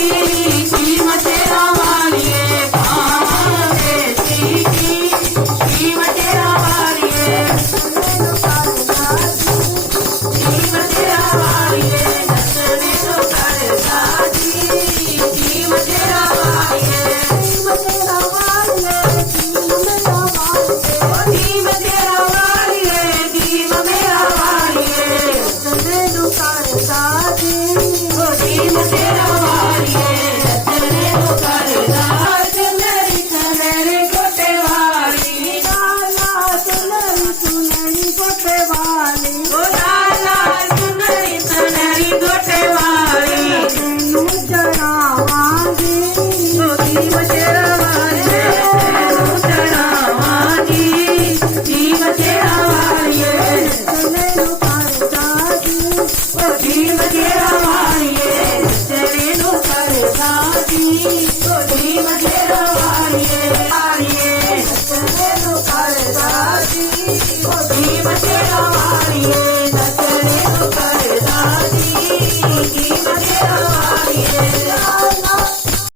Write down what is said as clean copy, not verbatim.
जीव तेरा वालिए पावे की जीव तेरा वालिए जीव तेरा वालिए नचने तो करता जी जीव तेरा वालिए जीव तेरा वालिए जीव तेरा वालिए जीव मेरा वालिए नचने तो करता जी जीव तेरा वालिए नचने तो करता चुनरी चुनरी गोटे वाली लाला चुनरी गोटे वाली ओ लाला चुनरी चुनरी गोटे वाली तैनू चढ़ावांगी ओ जीव तेरा वालिए तैनू चढ़ावांगी जीव तेरा वालिए नचने तो करता जी ओ जीव तेरा वालिए नचने तो करता जी